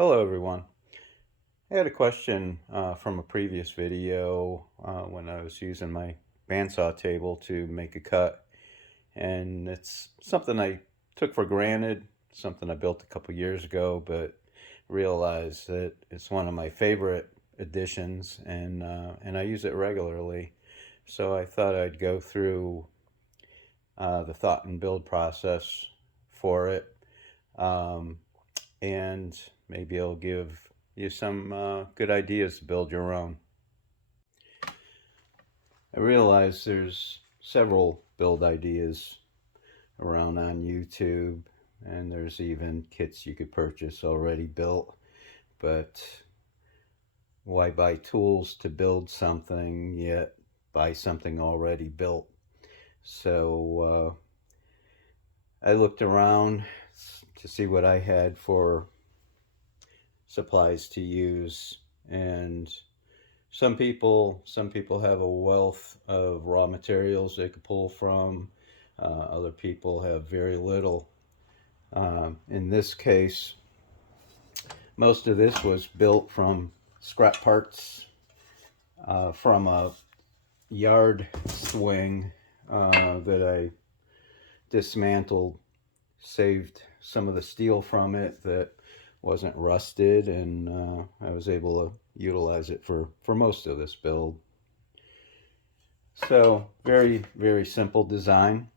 Hello everyone. I had a question from a previous video when I was using my bandsaw table to make a cut, and it's something I took for granted, something I built a couple years ago, but realized that it's one of my favorite additions, and I use it regularly. So I thought I'd go through the thought and build process for it. Um, and maybe it'll give you some good ideas to build your own. I realize there's several build ideas around on YouTube, and there's even kits you could purchase already built, but why buy tools to build something yet buy something already built? So I looked around to see what I had for supplies to use, and some people have a wealth of raw materials they could pull from. Other people have very little. In this case, most of this was built from scrap parts from a yard swing that I dismantled, saved some of the steel from it that wasn't rusted, and I was able to utilize it for most of this build. So very, very simple design.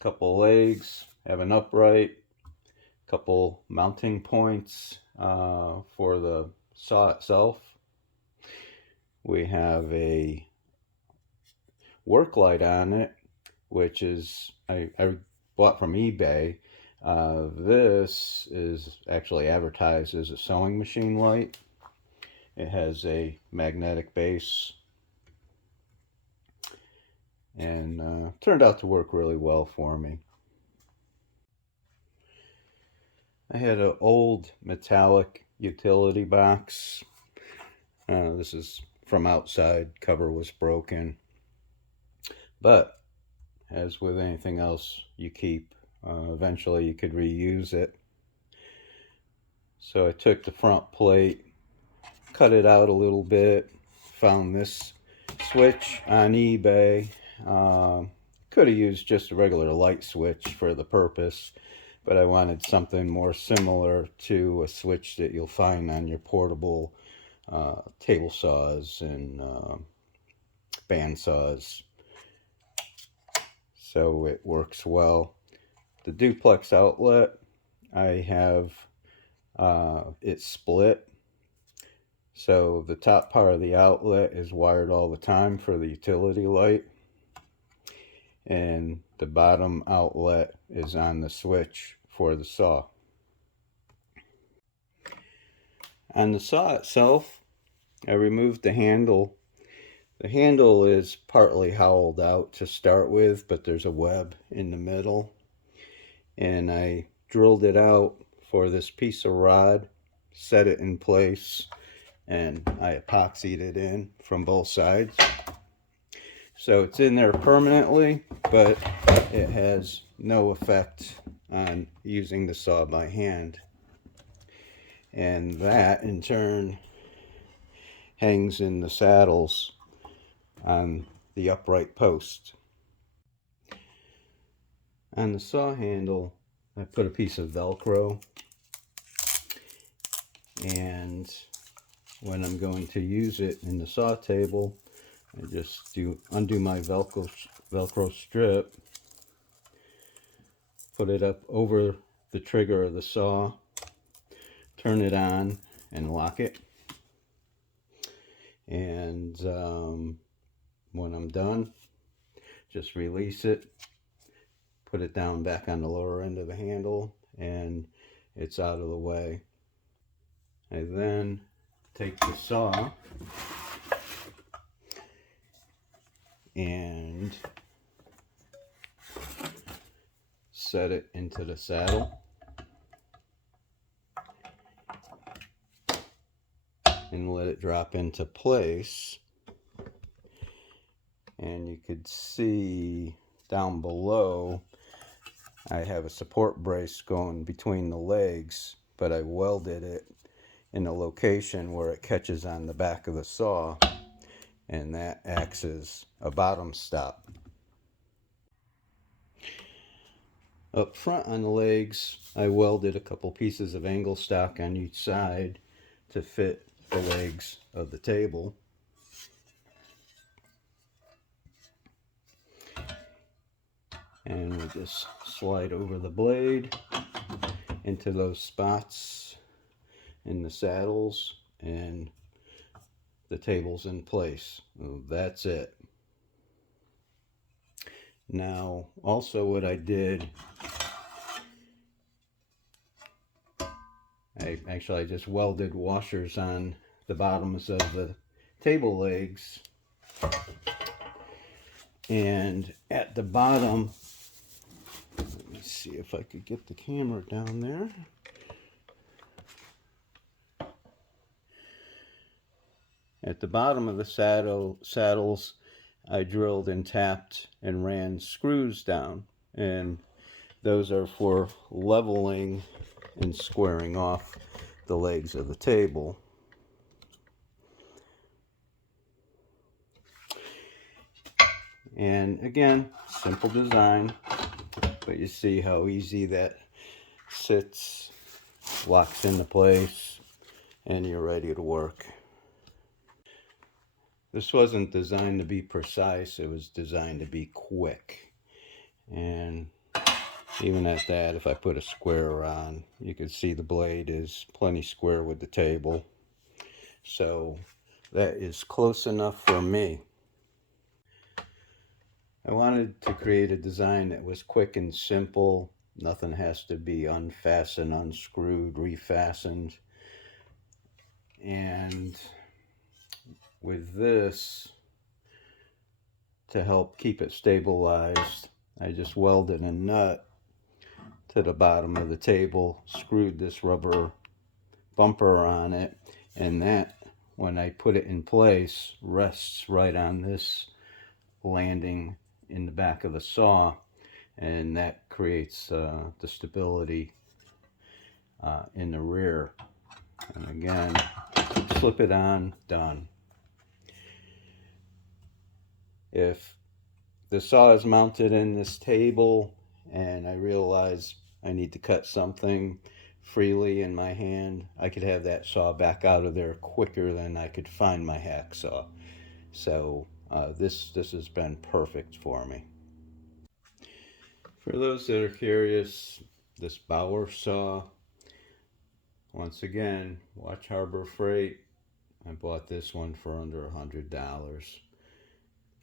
Couple legs, have an upright, couple mounting points for the saw itself. We have a work light on it, which is I bought from eBay. This is actually advertised as a sewing machine light. It has a magnetic base, and turned out to work really well for me. I had an old metallic utility box. This is from outside, cover was broken. But as with anything else you keep, eventually you could reuse it. So I took the front plate, cut it out a little bit, found this switch on eBay. Could have used just a regular light switch for the purpose, but I wanted something more similar to a switch that you'll find on your portable table saws and bandsaws. So it works well. The duplex outlet, I have it split. So the top part of the outlet is wired all the time for the utility light, and the bottom outlet is on the switch for the saw. On the saw itself, I removed the handle. The handle is partly hollowed out to start with, but there's a web in the middle, and I drilled it out for this piece of rod, set it in place, and I epoxied it in from both sides. So it's in there permanently, but it has no effect on using the saw by hand. And that in turn hangs in the saddles on the upright post. On the saw handle, I put a piece of Velcro, and when I'm going to use it in the saw table, I just undo my Velcro strip, put it up over the trigger of the saw, turn it on, and lock it. And when I'm done, just release it, put it down back on the lower end of the handle, and it's out of the way. I then take the saw and set it into the saddle, and let it drop into place. And you could see down below I have a support brace going between the legs, but I welded it in a location where it catches on the back of the saw, and that acts as a bottom stop. Up front on the legs, I welded a couple pieces of angle stock on each side to fit the legs of the table. And we just slide over the blade into those spots in the saddles, and the table's in place. That's it. Now, also what I did, I just welded washers on the bottoms of the table legs, and at the bottom, let me see if I could get the camera down there. At the bottom of the saddles, I drilled and tapped and ran screws down, and those are for leveling and squaring off the legs of the table. And again, simple design, but you see how easy that sits, locks into place, and you're ready to work. This wasn't designed to be precise, it was designed to be quick. And even at that, if I put a square on, you can see the blade is plenty square with the table. So that is close enough for me. I wanted to create a design that was quick and simple. Nothing has to be unfastened, unscrewed, refastened. And with this, to help keep it stabilized, I just welded a nut to the bottom of the table, screwed this rubber bumper on it, and that, when I put it in place, rests right on this landing in the back of the saw, and that creates the stability in the rear. And again, slip it on, done. If the saw is mounted in this table and I realize I need to cut something freely in my hand, I could have that saw back out of there quicker than I could find my hacksaw. So this has been perfect for me. For those that are curious, this Bauer saw, once again, watch Harbor Freight. I bought this one for under $100.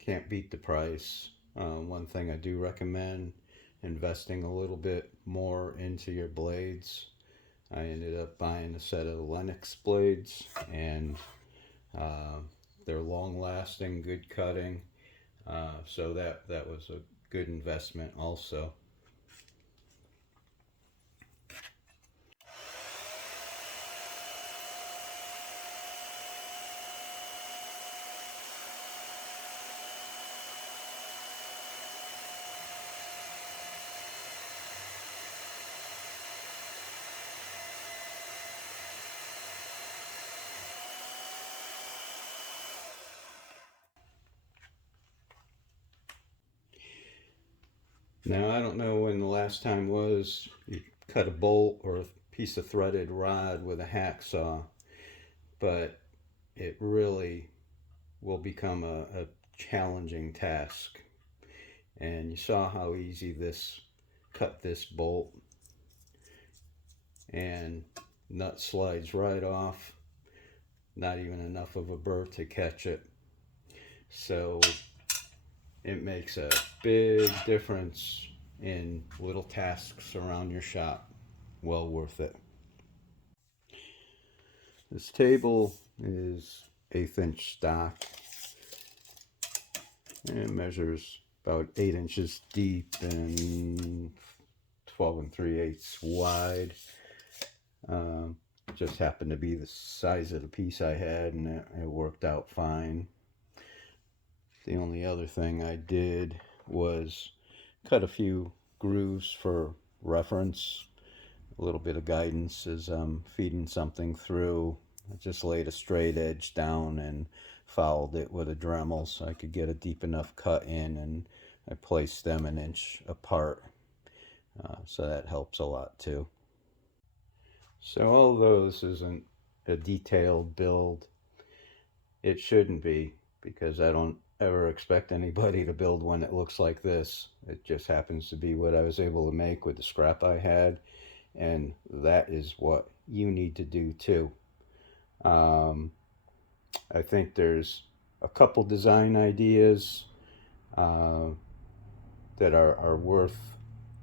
Can't beat the price. One thing I do recommend, investing a little bit more into your blades. I ended up buying a set of Lennox blades, and they're long lasting, good cutting. So that was a good investment also. Now, I don't know when the last time was you cut a bolt or a piece of threaded rod with a hacksaw, but it really will become a challenging task. And you saw how easy this cut this bolt, and nut slides right off, not even enough of a burr to catch it. So it makes a big difference in little tasks around your shop. Well worth it. This table is 1/8 inch stock. It measures about 8 inches deep and 12 3/8 wide. Just happened to be the size of the piece I had, and it worked out fine. The only other thing I did was cut a few grooves for reference, a little bit of guidance as I'm feeding something through. I just laid a straight edge down and fouled it with a Dremel so I could get a deep enough cut in, and I placed them an inch apart, so that helps a lot too. So although this isn't a detailed build, it shouldn't be, because I don't ever expect anybody to build one that looks like this. It just happens to be what I was able to make with the scrap I had, and that is what you need to do too. I think there's a couple design ideas that are worth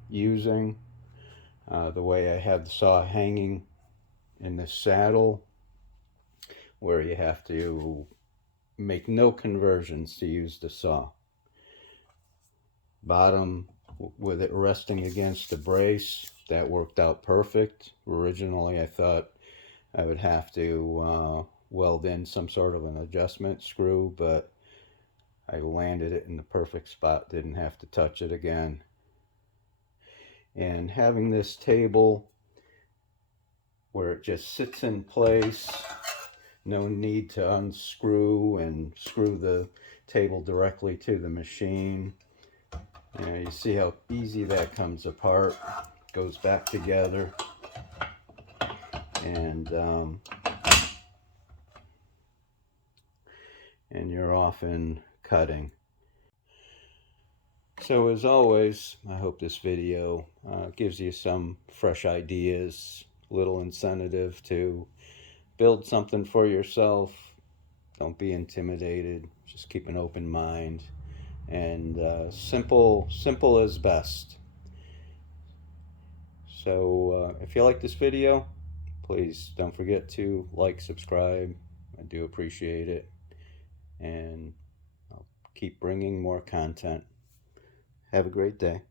using. The way I have the saw hanging in the saddle, where you have to make no conversions to use the saw. Bottom with it resting against the brace, that worked out perfect. Originally I thought I would have to weld in some sort of an adjustment screw, but I landed it in the perfect spot, didn't have to touch it again. And having this table where it just sits in place, no need to unscrew and screw the table directly to the machine. You see how easy that comes apart, goes back together, and you're off and cutting. So as always, I hope this video gives you some fresh ideas, a little incentive to build something for yourself. Don't be intimidated, just keep an open mind, and simple is best. So if you like this video, please don't forget to like, subscribe. I do appreciate it, and I'll keep bringing more content. Have a great day.